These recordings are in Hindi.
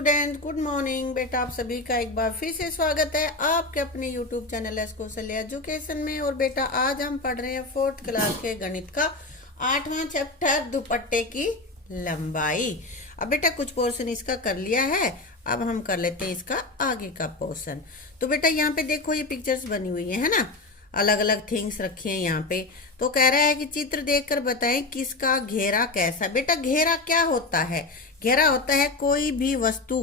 Student, good morning. बेटा आप सभी का एक बार फिर से स्वागत है आपके अपने यूट्यूब चैनल कौशल्या एजुकेशन में। और बेटा आज हम पढ़ रहे हैं 4th क्लास के गणित का 8वां चैप्टर दुपट्टे की लंबाई। अब बेटा कुछ पोर्शन इसका कर लिया है, अब हम कर लेते हैं इसका आगे का पोर्शन। तो बेटा यहाँ पे देखो ये पिक्चर्स बनी हुई है ना, अलग अलग थिंग्स रखी हैं यहाँ पे। तो कह रहा है कि चित्र देखकर बताएं किसका घेरा कैसा। बेटा घेरा क्या होता है? घेरा होता है कोई भी वस्तु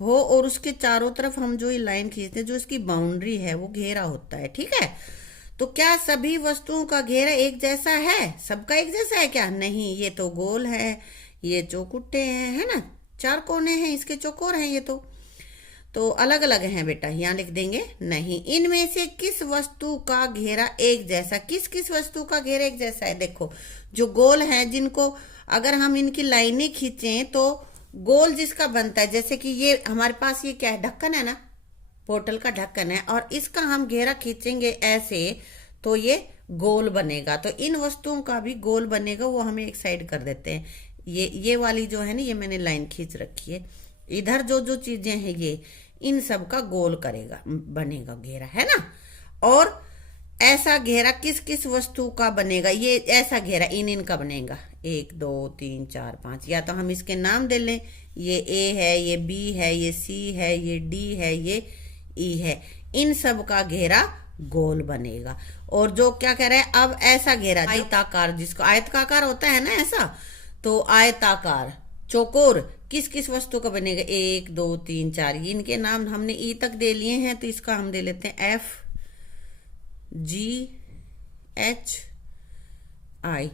हो और उसके चारों तरफ हम जो ये लाइन खींचते हैं, जो इसकी बाउंड्री है वो घेरा होता है। ठीक है, तो क्या सभी वस्तुओं का घेरा एक जैसा है? सबका एक जैसा है क्या? नहीं, ये तो गोल है, ये चौकुट्टे हैं, है ना, चार कोने हैं, इसके चौकोर हैं, ये तो अलग अलग हैं बेटा। यहाँ लिख देंगे नहीं। इनमें से किस वस्तु का घेरा एक जैसा? किस किस वस्तु का घेरा एक जैसा है? देखो जो गोल है, जिनको अगर हम इनकी लाइनें खींचें तो गोल जिसका बनता है, जैसे कि ये हमारे पास ये क्या है, ढक्कन है ना, बोतल का ढक्कन है, और इसका हम घेरा खींचेंगे ऐसे तो ये गोल बनेगा। तो इन वस्तुओं का भी गोल बनेगा, वो हमें एक साइड कर देते हैं। ये वाली जो है ना, ये मैंने लाइन खींच रखी है। इधर जो जो चीजें हैं ये इन सब का गोल करेगा, बनेगा घेरा, है ना। और ऐसा घेरा किस किस वस्तु का बनेगा? ये ऐसा घेरा इनका बनेगा, 1 2 3 4 5। या तो हम इसके नाम दे लें, ये ए है, ये बी है, ये सी है, ये डी है, ये ई है। इन सब का घेरा गोल बनेगा। और जो क्या कह रहा है, अब ऐसा घेरा आयताकार, जिसको आयताकार होता है ना ऐसा, तो आयताकार चौकोर किस किस वस्तु का बनेगा? 1 2 3 4। इनके नाम हमने ई तक दे लिए हैं, तो इसका हम दे लेते हैं F G H I।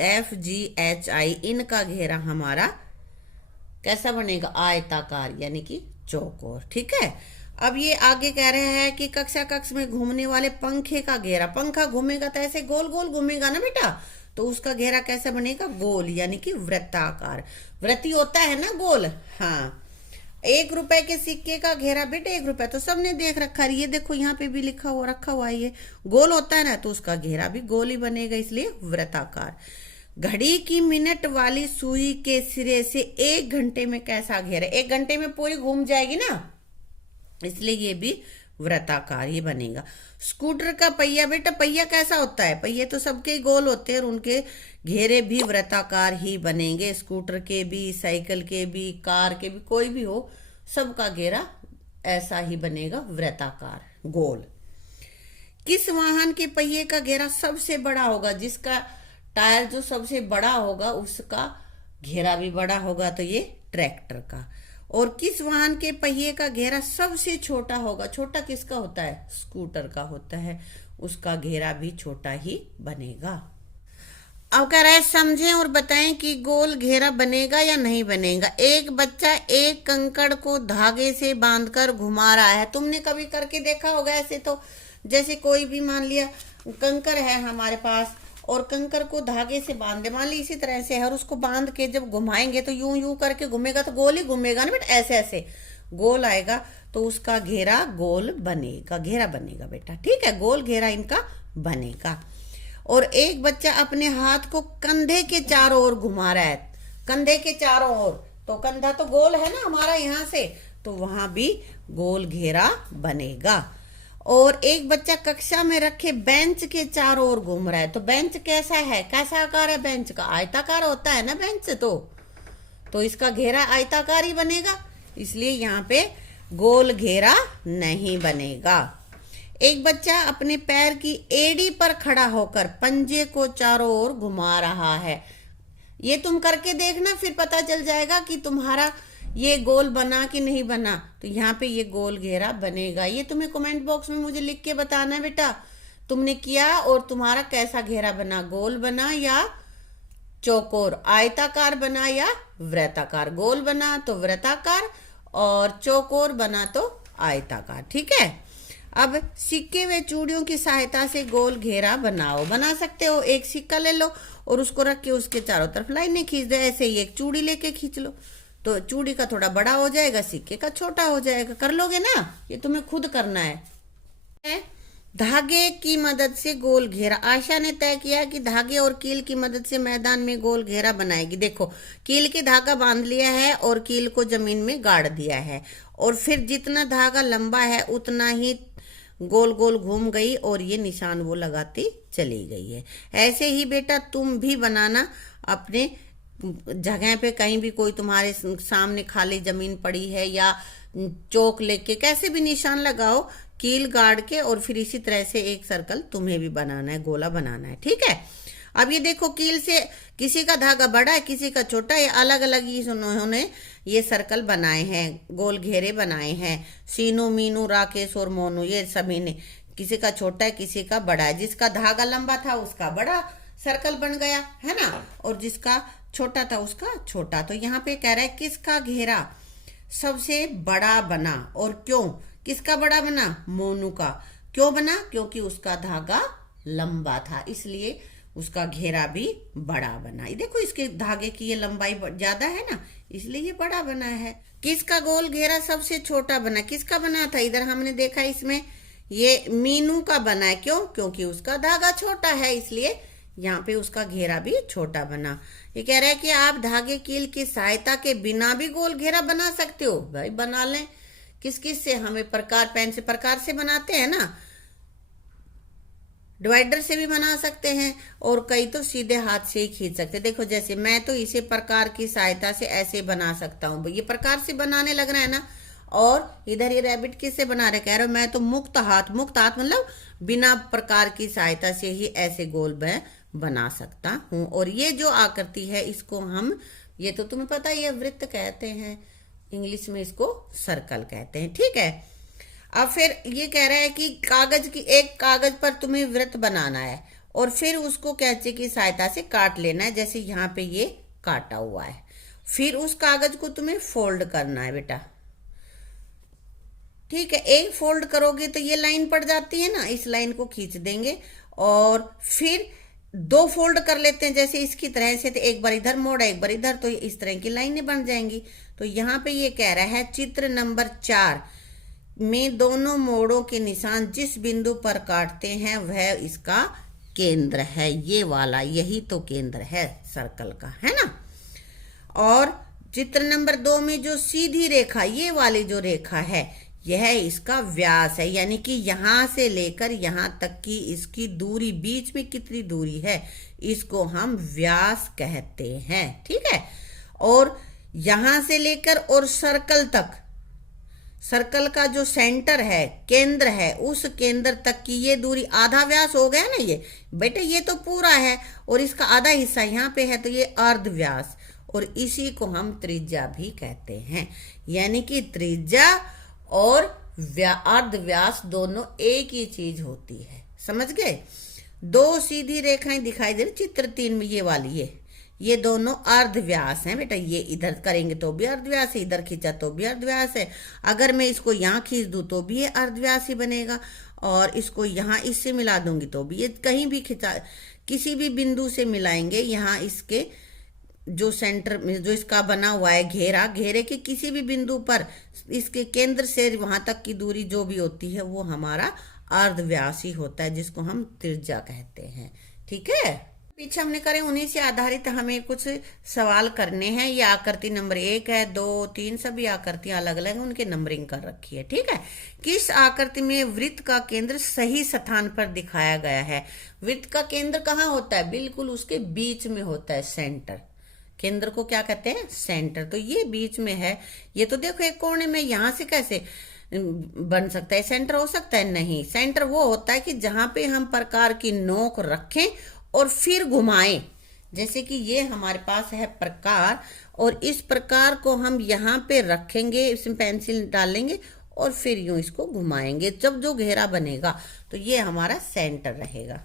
F G H I इनका घेरा हमारा कैसा बनेगा? आयताकार, यानी कि चौकोर। ठीक है, अब ये आगे कह रहे हैं कि कक्षा कक्ष में घूमने वाले पंखे का घेरा, पंखा घूमेगा तो ऐसे गोल गोल घूमेगा ना बेटा, तो उसका घेरा कैसा बनेगा? गोल, यानी कि वृत्ताकार। वृत्ति होता है ना गोल। हाँ, 1 रुपए के सिक्के का घेरा बेटा 1 रुपए, तो सबने देख रखा है। ये देखो यहाँ पे भी रखा हुआ है, ये गोल होता है ना, तो उसका घेरा भी गोल ही बनेगा, इसलिए वृत्ताकार। घड़ी की मिनट वाली सुई के सिरे से 1 घंटे में कैसा घेरा? 1 घंटे में पूरी घूम जाएगी ना, इसलिए ये भी वृत्ताकार ही बनेगा। स्कूटर का पहिया बेटा, पहिया कैसा होता है? पहिए तो सबके गोल होते हैं और उनके घेरे भी वृत्ताकार ही बनेंगे। स्कूटर के भी, साइकिल के भी, कार के भी, कोई भी हो, सबका घेरा ऐसा ही बनेगा, वृत्ताकार, गोल। किस वाहन के पहिए का घेरा सबसे बड़ा होगा? जिसका टायर जो सबसे बड़ा होगा उसका घेरा भी बड़ा होगा, तो ये ट्रैक्टर का। और किस वाहन के पहिए का घेरा सबसे छोटा होगा? छोटा किसका होता है? स्कूटर का होता है, उसका घेरा भी छोटा ही बनेगा। अब कह रहा है समझें और बताएं कि गोल घेरा बनेगा या नहीं बनेगा। एक बच्चा एक कंकड़ को धागे से बांधकर घुमा रहा है। तुमने कभी करके देखा होगा ऐसे। तो जैसे कोई भी मान लिया कंकड़ है हमारे पास और कंकड़ को धागे से बांध दे, मान ली इसी तरह से है, और उसको बांध के जब घुमाएंगे तो यूं यूं करके घूमेगा, तो गोल ही घूमेगा ना बेटा, ऐसे ऐसे गोल आएगा, तो उसका घेरा गोल बनेगा, घेरा बनेगा बेटा। ठीक है, गोल घेरा इनका बनेगा। और एक बच्चा अपने हाथ को कंधे के चारों ओर घुमा रहा है, कंधे के चारों ओर, तो कंधा तो गोल है ना हमारा यहाँ से, तो वहां भी गोल घेरा बनेगा। और एक बच्चा कक्षा में रखे बेंच के चारों ओर घूम रहा है, तो बेंच कैसा है, कैसा आकार है बेंच का? आयताकार होता है ना बेंच, तो इसका घेरा आयताकार ही बनेगा, इसलिए यहाँ पे गोल घेरा नहीं बनेगा। एक बच्चा अपने पैर की एड़ी पर खड़ा होकर पंजे को चारों ओर घुमा रहा है। ये तुम करके देखना, फिर पता चल जाएगा कि तुम्हारा ये गोल बना कि नहीं बना। तो यहाँ पे ये गोल घेरा बनेगा। ये तुम्हें कमेंट बॉक्स में मुझे लिख के बताना है बेटा, तुमने किया और तुम्हारा कैसा घेरा बना, गोल बना या चौकोर, आयताकार बना या वृत्ताकार। गोल बना तो वृत्ताकार और चौकोर बना तो आयताकार। ठीक है, अब सिक्के व चूड़ियों की सहायता से गोल घेरा बनाओ। बना सकते हो, एक सिक्का ले लो और उसको रख के उसके चारों तरफ लाइनें खींच दो। ऐसे ही एक चूड़ी लेके खींच लो, तो चूड़ी का थोड़ा बड़ा हो जाएगा, सिक्के का छोटा हो जाएगा। कर लोगे ना, ये तुम्हें खुद करना है। धागे की मदद से गोल घेरा। आशा ने तय किया कि धागे और कील की मदद से मैदान में गोल घेरा बनाएगी। देखो, कील के धागा बांध लिया है और कील को जमीन में गाड़ दिया है, और फिर जितना धागा लंबा है उतना ही गोल गोल घूम गई और ये निशान वो लगाती चली गई है। ऐसे ही बेटा तुम भी बनाना, अपने जगह पे कहीं भी कोई तुम्हारे सामने खाली जमीन पड़ी है या चौक लेके कैसे भी निशान लगाओ कील गाड़ के, और फिर इसी तरह से एक सर्कल तुम्हें भी बनाना है, गोला बनाना है। ठीक है, अब ये देखो कील से किसी का धागा बड़ा है किसी का छोटा है, अलग अलग ही उन्होंने ये सर्कल बनाए हैं, गोल घेरे बनाए हैं। सीनू, मीनू, राकेश और मोनू, ये सभी ने, किसी का छोटा है किसी का बड़ा है। जिसका धागा लंबा था उसका बड़ा सर्कल बन गया है ना, और जिसका छोटा था उसका छोटा। तो यहाँ पे कह रहा है किसका घेरा सबसे बड़ा बना और क्यों? किसका बड़ा बना? मोनू का। क्यों बना? क्योंकि उसका धागा लंबा था, इसलिए उसका घेरा भी बड़ा बना। ये देखो, इसके धागे की ये लंबाई ज्यादा है ना, इसलिए ये बड़ा बना है। किसका गोल घेरा सबसे छोटा बना? किसका बना था? इधर हमने देखा इसमें ये मीनू का बना है। क्यों? क्योंकि उसका धागा छोटा है, इसलिए यहाँ पे उसका घेरा भी छोटा बना। ये कह रहा है कि आप धागे कील की सहायता के बिना भी गोल घेरा बना सकते हो। भाई बना लें, किस किस से? हमें प्रकार, पेन से प्रकार से बनाते हैं ना, डिवाइडर से भी बना सकते हैं, और कई तो सीधे हाथ से ही खींच सकते हैं। देखो, जैसे मैं तो इसे प्रकार की सहायता से ऐसे बना सकता हूँ, ये प्रकार से बनाने लग रहा है ना। और इधर ये रैबिट किससे बना रहे? कह रहे हो मैं तो मुक्त हाथ मतलब बिना प्रकार की सहायता से ही ऐसे गोल मैं बना सकता हूँ। और ये जो आकृति है इसको हम, ये तो तुम्हें पता है, ये वृत्त कहते हैं, इंग्लिश में इसको सर्कल कहते हैं। ठीक है, अब फिर ये कह रहा है कि एक कागज पर तुम्हें वृत्त बनाना है और फिर उसको कैंची की सहायता से काट लेना है, जैसे यहाँ पे ये काटा हुआ है। फिर उस कागज को तुम्हें फोल्ड करना है बेटा। ठीक है, एक फोल्ड करोगे तो ये लाइन पड़ जाती है ना, इस लाइन को खींच देंगे, और फिर दो फोल्ड कर लेते हैं जैसे इसकी तरह से, तो एक बार इधर मोड़ा एक बार इधर, तो इस तरह की लाइनें बन जाएंगी। तो यहाँ पे ये कह रहा है चित्र नंबर 4 में दोनों मोड़ों के निशान जिस बिंदु पर काटते हैं वह इसका केंद्र है। ये वाला, यही तो केंद्र है सर्कल का, है ना। और चित्र नंबर 2 में जो सीधी रेखा, ये वाली जो रेखा है, यह इसका व्यास है, यानी कि यहां से लेकर यहां तक की इसकी दूरी, बीच में कितनी दूरी है, इसको हम व्यास कहते हैं। ठीक है, और यहां से लेकर और सर्कल तक, सर्कल का जो सेंटर है, केंद्र है, उस केंद्र तक की ये दूरी, आधा व्यास हो गया ना ये बेटे, ये तो पूरा है और इसका आधा हिस्सा यहाँ पे है, तो ये अर्ध व्यास, और इसी को हम त्रिज्या भी कहते हैं। यानी कि त्रिज्या और अर्ध व्यास दोनों एक ही चीज होती है, समझ गए। दो सीधी रेखाएं दिखाई दे रही चित्र 3 में, ये वाली ये दोनों अर्धव्यास हैं बेटा। ये इधर करेंगे तो भी अर्धव्यास है, इधर खींचा तो भी अर्धव्यास है। अगर मैं इसको यहाँ खींच दूं तो भी ये अर्धव्यास ही बनेगा, और इसको यहाँ इससे मिला दूंगी तो भी, ये कहीं भी खिंचा, किसी भी बिंदु से मिलाएंगे, यहाँ इसके जो सेंटर में जो इसका बना हुआ है घेरा, घेरे के किसी भी बिंदु पर इसके केंद्र से वहां तक की दूरी जो भी होती है वो हमारा अर्धव्यास ही होता है, जिसको हम त्रिज्या कहते हैं। ठीक है, पीछे हमने करे उन्हीं से आधारित हमें कुछ सवाल करने हैं। ये आकृति नंबर 1 है, 2, 3 सभी आकृतियां अलग अलग हैं, उनके नंबरिंग कर रखी है। ठीक है, किस आकृति में वृत्त का केंद्र सही स्थान पर दिखाया गया है? वृत्त का केंद्र कहाँ होता है? बिल्कुल उसके बीच में होता है, सेंटर। केंद्र को क्या कहते हैं? सेंटर। तो ये बीच में है। ये तो देखो एक कोने में, यहां से कैसे बन सकता है? सेंटर हो सकता है? नहीं, सेंटर वो होता है कि जहां पे हम प्रकार की नोक रखें और फिर घुमाएं। जैसे कि ये हमारे पास है प्रकार, और इस प्रकार को हम यहाँ पे रखेंगे, इसमें पेंसिल डालेंगे और फिर यूं इसको घुमाएंगे, जब जो घेरा बनेगा तो ये हमारा सेंटर रहेगा।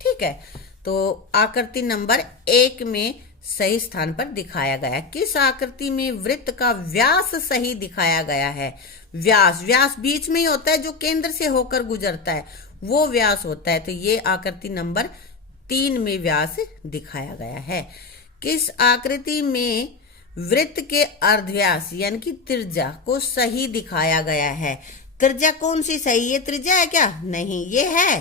ठीक है, तो आकृति नंबर 1 में सही स्थान पर दिखाया गया। किस आकृति में वृत्त का व्यास सही दिखाया गया है? व्यास बीच में ही होता है, जो केंद्र से होकर गुजरता है वो व्यास होता है। तो ये आकृति नंबर 3 में व्यास दिखाया गया है। किस आकृति में वृत्त के अर्धव्यास यानी कि त्रिज्या को सही दिखाया गया है? त्रिज्या कौन सी सही है, त्रिज्या है क्या, नहीं ये है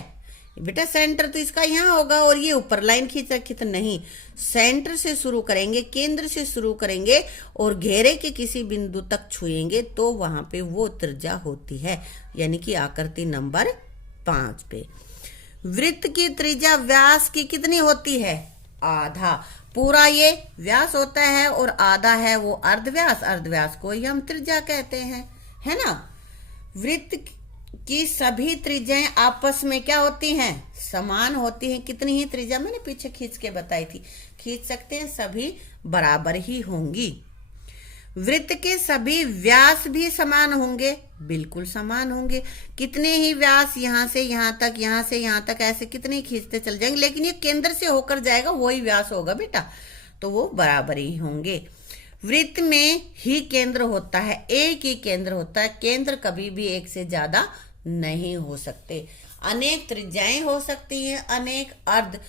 बेटा। सेंटर तो इसका यहाँ होगा और ये ऊपर लाइन खींच रखी तो नहीं, सेंटर से शुरू करेंगे, केंद्र से शुरू करेंगे और घेरे के किसी बिंदु तक छुएंगे तो वहां पे वो त्रिज्या होती है, यानी कि आकृति नंबर 5 पे। वृत्त की त्रिज्या व्यास की कितनी होती है, आधा। पूरा ये व्यास होता है और आधा है वो अर्धव्यास, अर्धव्यास को ही हम त्रिज्या कहते हैं, है ना। वृत्त की सभी त्रिज्याएं आपस में क्या होती हैं, समान होती हैं। कितनी ही त्रिज्या मैंने पीछे खींच के बताई थी, खींच सकते हैं, सभी बराबर ही होंगी। वृत्त के सभी व्यास भी समान होंगे, बिल्कुल समान होंगे। कितने ही व्यास यहाँ से यहाँ तक, यहाँ से यहाँ तक, ऐसे कितने ही खींचते चल जाएंगे, लेकिन ये केंद्र से होकर जाएगा, वही व्यास होगा बेटा, तो वो बराबर ही होंगे। वृत्त में ही केंद्र होता है, एक ही केंद्र होता है, केंद्र कभी भी एक से ज्यादा नहीं हो सकते। अनेक त्रिज्याएं हो सकती हैं, अनेक अर्ध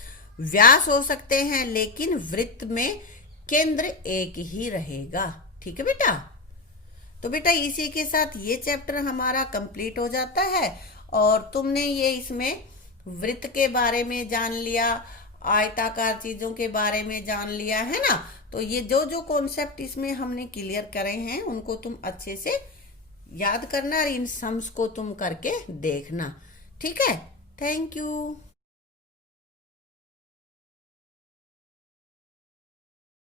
व्यास हो सकते हैं, लेकिन वृत्त में केंद्र एक ही रहेगा। ठीक है बेटा। तो बेटा इसी के साथ ये चैप्टर हमारा कंप्लीट हो जाता है और तुमने ये इसमें वृत्त के बारे में जान लिया, आयताकार चीजों के बारे में जान लिया, है ना। तो ये जो जो कॉन्सेप्ट इसमें हमने क्लियर करे हैं उनको तुम अच्छे से याद करना और इन सम्स को तुम करके देखना। ठीक है, थैंक यू।